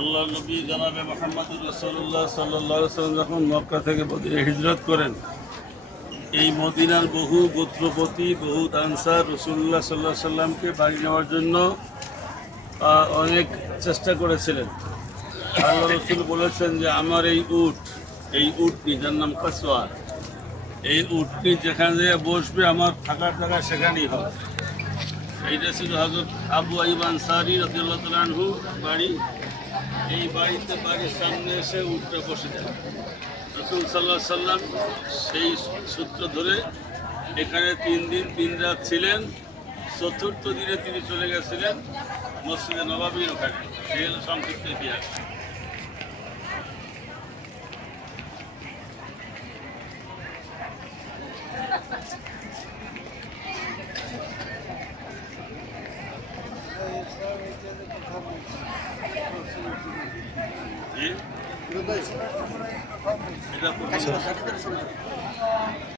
আল্লাহ নবী জনাবে মুহাম্মদুর রাসূলুল্লাহ সাল্লাল্লাহু আলাইহি ওয়াসাল্লাম যখন মক্কা থেকে মদিনায় হিজরত করেন, এই মদিনার বহু গোত্রপতি বহু আনসার রাসূলুল্লাহ সাল্লাল্লাহু আলাইহি সাল্লামকে বাড়ি নেওয়ার জন্য অনেক চেষ্টা করেছিলেন। আল্লাহ রাসূল বলেছেন যে আমার এই উটনি যার নাম কাসওয়া, এই উটনি যেখানে বসবে আমার থাকার জায়গা সেখানেই হবে। এইটা ছিল হযরত আবু আইয়ুব আনসারী রাদিয়াল্লাহু তাআলা আনহু বাড়ি। এই বাড়ির সামনে এসে উটটা বসে যায়। রাসূল সাল্লাল্লাহু আলাইহি সাল্লাম সেই সূত্র ধরে এখানে 3 দিন 3 রাত ছিলেন। চতুর্থ দিনে তিনি চলে গেছিলেন মসজিদে নববীর ওখানে। এই হলো সংক্ষিপ্ত ইতিহাস। এটা